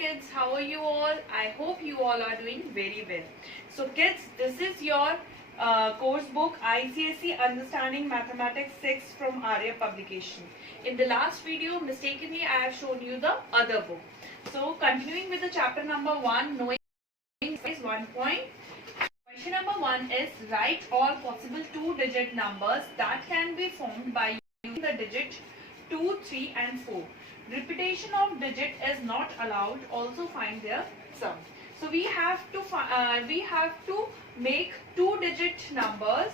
kids, how are you all? I hope you all are doing very well. So kids, this is your course book ICSE Understanding Mathematics 6 from Arya publication. In the last video, mistakenly I have shown you the other book. So continuing with the chapter number 1, knowing is 1 point. Question number 1 is write all possible 2-digit numbers that can be formed by using the digit 2, 3 and 4. Repetition of digit is not allowed. Also find their sum. So we have to make 2-digit numbers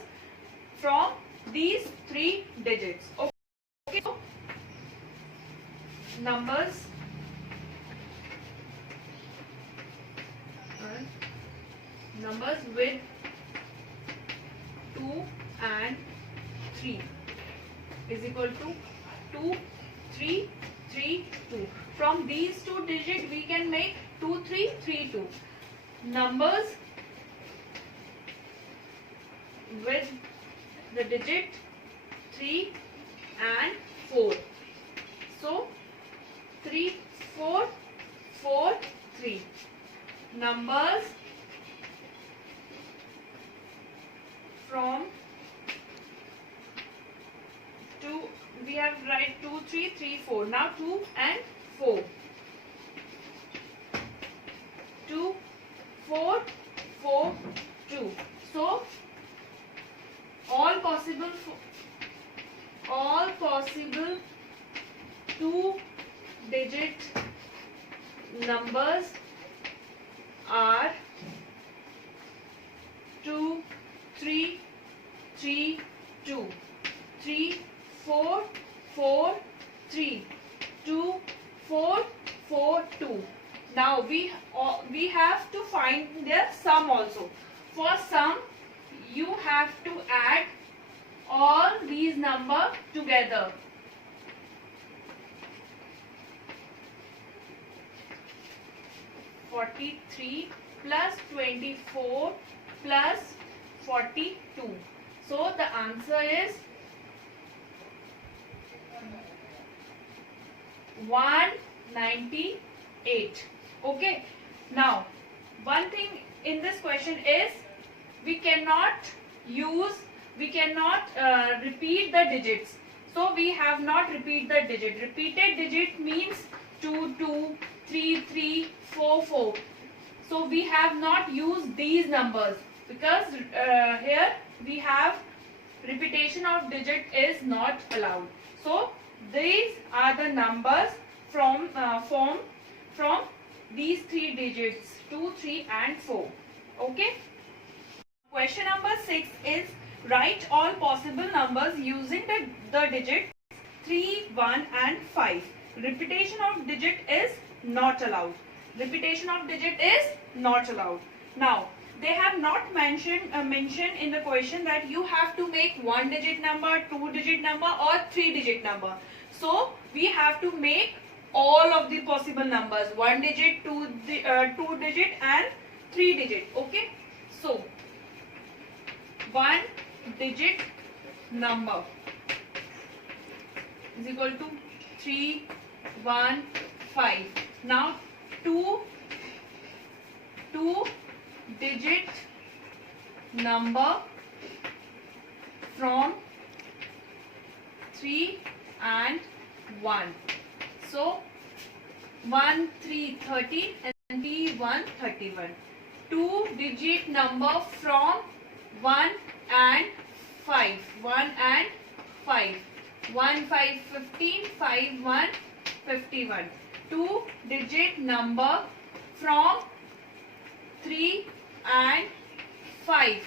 from these 3 digits. Okay. So, numbers with 2 and 3 is equal to 2, 3, 3, 2. From these 2 digits we can make 2, 3, 3, 2. Numbers with the digit 3 and 4. So 3, 4, 4, 3. Numbers from 2, we have write 2, 3, 3, 4. Now 2 and 4. 2, 4, 4, 2. So all possible 2-digit numbers are 2, 3, 3, 2. 3, 4, 4, 3. 2, 4, 4, 2. Now we have to find their sum also. For sum, you have to add all these numbers together. (43) plus 24 plus 42. So the answer is 198. Okay. Now, one thing in this question is we cannot repeat the digits. So we have not repeat the digit. Repeated digit means 2, 2, 3, 3, 4, 4. So we have not used these numbers because here we have repetition of digit is not allowed. So these are the numbers formed from these 3 digits 2, 3 and 4. Okay. Question number 6 is write all possible numbers using the digit 3, 1 and 5. Repetition of digit is not allowed. Repetition of digit is not allowed. Now they have not mentioned in the question that you have to make 1-digit number, 2-digit number or 3-digit number. So we have to make all of the possible numbers, 1-digit, 2-digit and 3-digit. Okay. So 1-digit number is equal to 3, 1, 5. Now 2-digit number from 3 and 1. So 1, 3, 13 and 3, 1, 31. 2-digit number from 1 and 5. 1 and 5. 1, 5, 15, 5, 1, 51. 2-digit number from 3 and 5.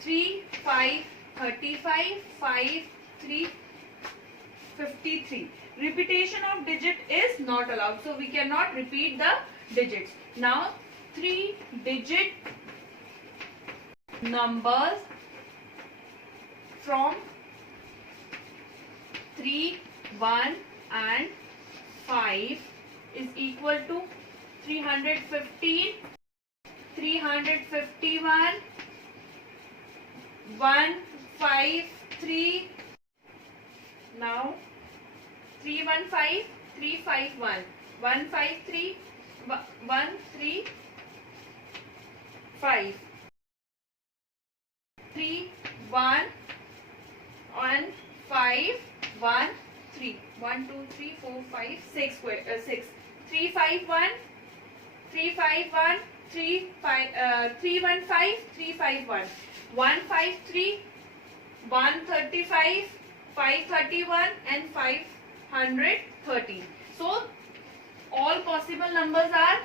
3, 5, 35, 5, 3, 53. Repetition of digit is not allowed. So we cannot repeat the digits. Now 3-digit numbers from 3, 1 and 5 is equal to 315, 351, 153. Now 315, 351. 153 135 3 1 1 5 1 3 1 2 3 4 5 6 6 3 5 1 3 5 1 3 5 3 1 5 3 5 1 1 5 3 135 531 and 513. So all possible numbers are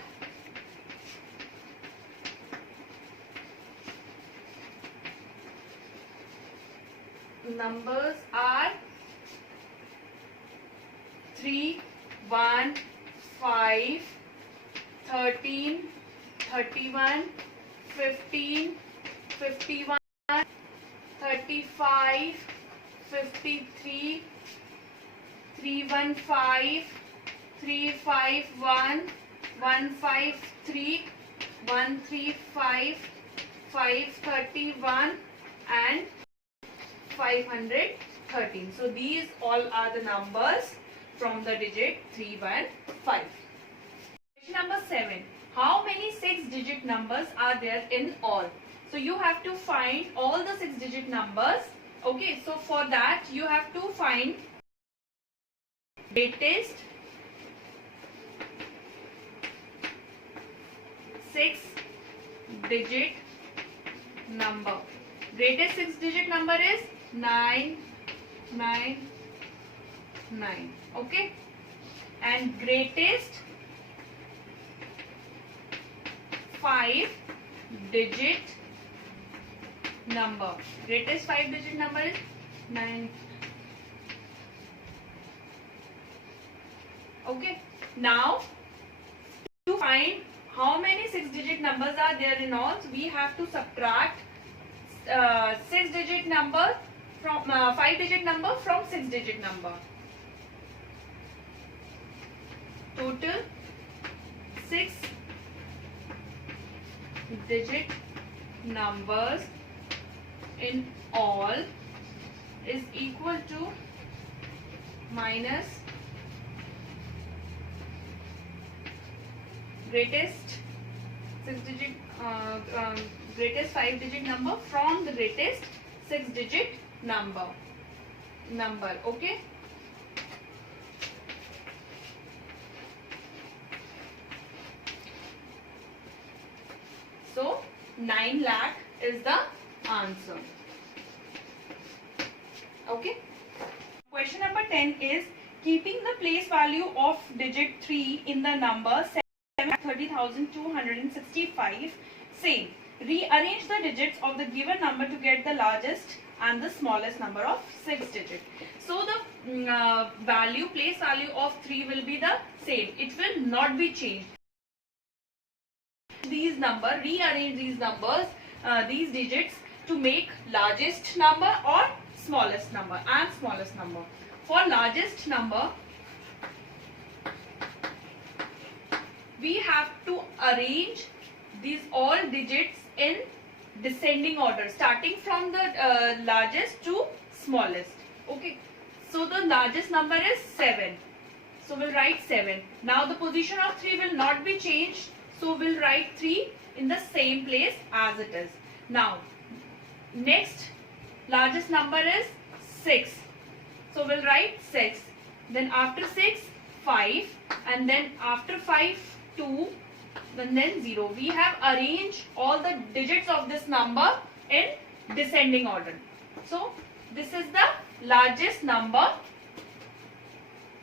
numbers are 3 1 5 13 31 15 51 35 53 315 351 153 135 531 and 513. So these all are the numbers from the digit 315. Question number 7. How many 6-digit numbers are there in all? So you have to find all the 6-digit numbers. Okay, so for that you have to find greatest 6-digit number. Greatest 6-digit number is 999. Okay, and greatest 5-digit number. Greatest 5-digit number is 9. Okay, now to find how many 6-digit numbers are there in all, so we have to subtract 6-digit number from 5-digit number from 6-digit number. Total 6-digit numbers in all is equal to minus greatest 6-digit greatest 5-digit number from the greatest 6-digit number. Okay, so 9 lakh is the answer. Okay, question number 10 is keeping the place value of digit 3 in the number 730,265 same. Rearrange the digits of the given number to get the largest and the smallest number of 6 digits. So the place value of 3 will be the same. It will not be changed. Rearrange these numbers, these digits to make largest number or smallest number and smallest number. For largest number, we have to arrange these all digits in descending order, starting from the largest to smallest. Okay, so the largest number is 7, so we'll write 7. Now the position of 3 will not be changed, so we'll write 3 in the same place as it is. Now next largest number is 6, so we'll write 6. Then after 6, 5, and then after 5, 2, and then 0. We have arranged all the digits of this number in descending order. So this is the largest number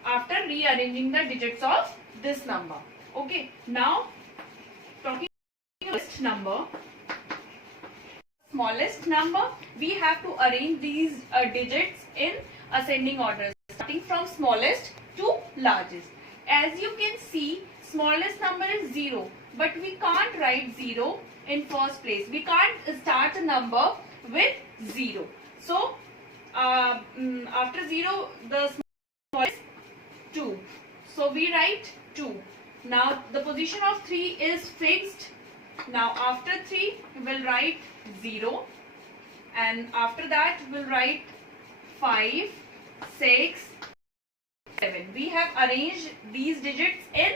after rearranging the digits of this number. Okay, now talking about smallest number, we have to arrange these digits in ascending order, starting from smallest to largest. As you can see, smallest number is 0, but we can't write 0 in first place. We can't start a number with 0. So after 0, the smallest is 2. So we write 2. Now the position of 3 is fixed. Now after 3, we'll write 0, and after that we'll write 5, 6, 7. We have arranged these digits in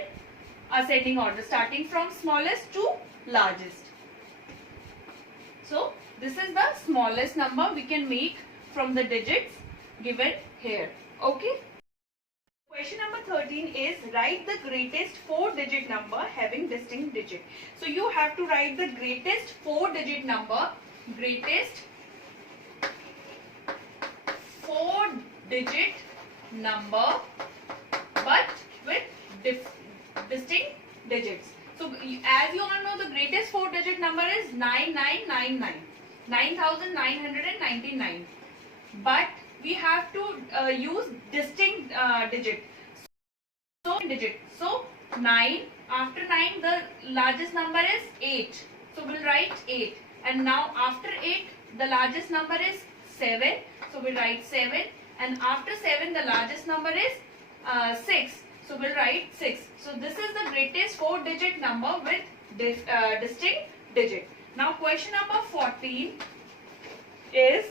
ascending order, starting from smallest to largest. So this is the smallest number we can make from the digits given here. Okay. Question number 13 is write the greatest 4-digit number having distinct digit. So you have to write the greatest 4-digit number, greatest 4-digit number, but with distinct digits. So as you all know, the greatest 4-digit number is 9999, 9999. But we have to use distinct digit. So 9, after 9 the largest number is 8. So we'll write 8. And now after 8 the largest number is 7. So we'll write 7. And after 7 the largest number is 6. So we'll write 6. So this is the greatest 4-digit number with distinct digit. Now question number 14 is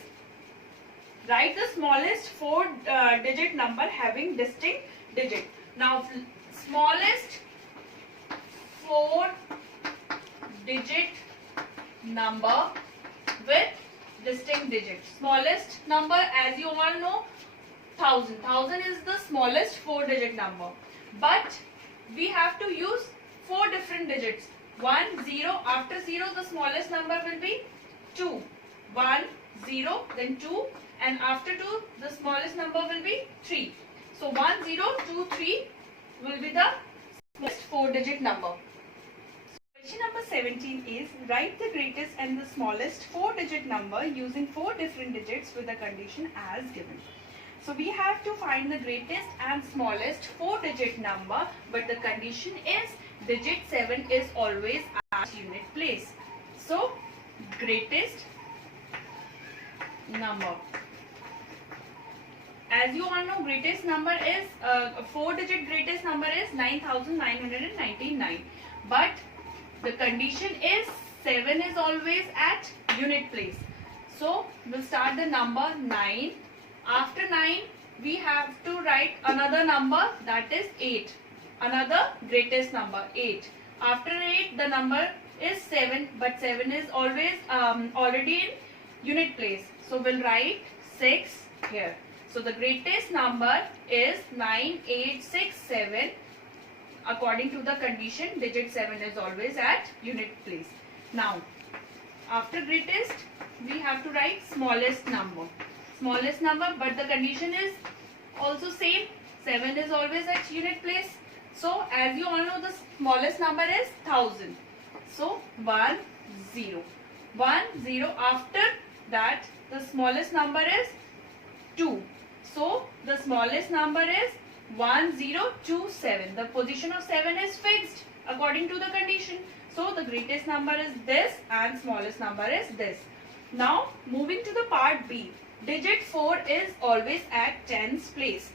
write the smallest 4-digit number having distinct digit. Now smallest 4-digit number with distinct digit. Smallest number, as you all know, 1000. 1000 is the smallest 4-digit number. But we have to use 4 different digits. 1, 0. After 0 the smallest number will be 2. 1, 0, then 2. And after 2 the smallest number will be 3. So 1, 0, 2, 3 will be the smallest 4-digit number. Question number 17 is write the greatest and the smallest 4-digit number using 4 different digits with the condition as given. So we have to find the greatest and smallest 4-digit number, but the condition is digit 7 is always at unit place. So greatest number. As you all know, greatest number is 4-digit greatest number is 9999. But the condition is 7 is always at unit place. So we'll start the number 9. After 9 we have to write another number, that is 8. Another greatest number 8. After 8 the number is 7, but 7 is always already in unit place. So we'll write 6 here. So the greatest number is 9867. According to the condition, digit 7 is always at unit place. Now, after greatest, we have to write smallest number. Smallest number, but the condition is also same. 7 is always at unit place. So, as you all know, the smallest number is 1000. So, 1, 0. 1, 0. After that, the smallest number is 2. So, the smallest number is 1027. The position of 7 is fixed according to the condition. So, the greatest number is this and smallest number is this. Now, moving to the part B. Digit 4 is always at tens place.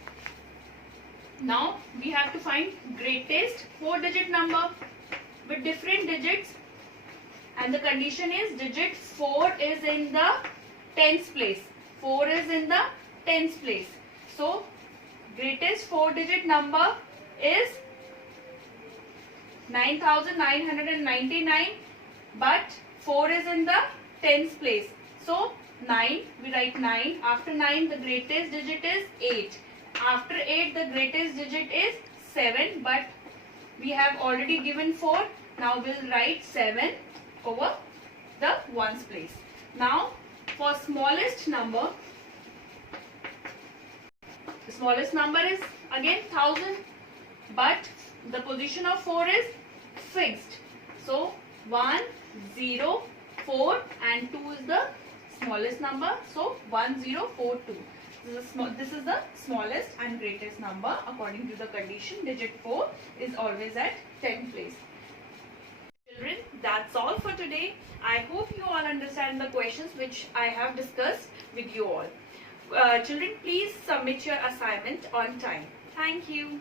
Now, we have to find greatest 4-digit number with different digits, and the condition is digit 4 is in the tens place. 4 is in the tens place. So, greatest 4-digit number is 9999, but 4 is in the tens place. So 9, we write 9. After 9 the greatest digit is 8. After 8 the greatest digit is 7, but we have already given 4. Now we'll write 7 over the ones place. Now for smallest number, the smallest number is again 1000, but the position of 4 is fixed. So 1, 0, 4 and 2 is the smallest number. So 1042. This is the smallest and greatest number according to the condition. Digit 4 is always at 10th place. Children, that's all for today. I hope you all understand the questions which I have discussed with you all. Children, please submit your assignment on time. Thank you.